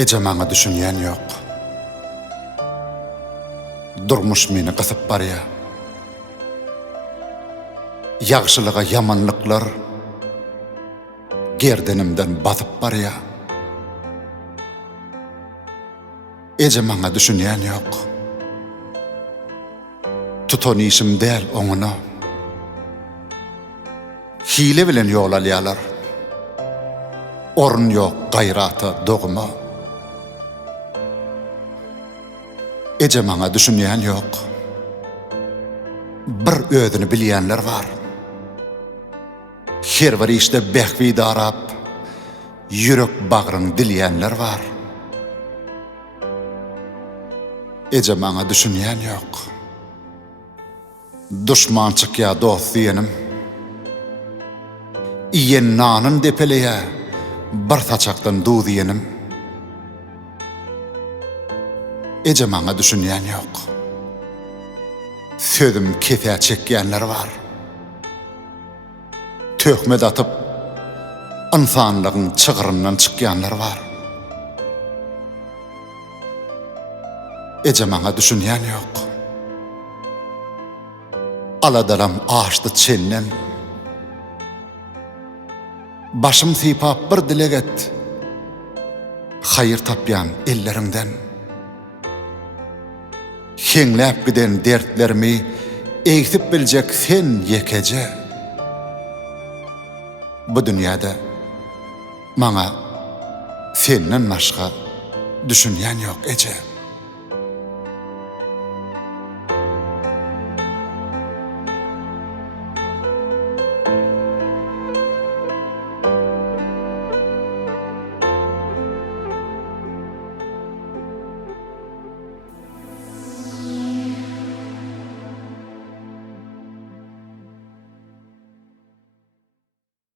Ece maňa düşünýän ýok. Durmuş meni gysyp barýar. Ýagşylyga ýamanlyklar gerdenimden batyp barýar. Ece maňa düşünýän ýok. Tutanyşym däl oňuna. Hile bilen ýol alýarlar. Orun ýok gaýrata, dogma. Ece maňa düşünýän ýok. Bir ödüni bilýänler bar. Her bir işte behwi darap, ýürek bagryny dilýänler bar. Ece maňa düşünýän ýok. Düşmançyk ýa dost diýenim. Iýen nanyn depeleýä, bir taçakdan du diýenim. Ece maňa düşünýän ýok. Sözüm kefe çekýänler bar. Töhmet atyp, insanlygyň çygyryndan çykýanlar bar. Ece maňa düşünýän ýok. Aladalam açdy çenden. Başym sypap bir dilek et. Haýyr tapýan ellerinden. Heňläp giden dertlerimi eýtip biljek sen ýekece. Bu dünýäde maňa senden başga düşünýän ýok Ece.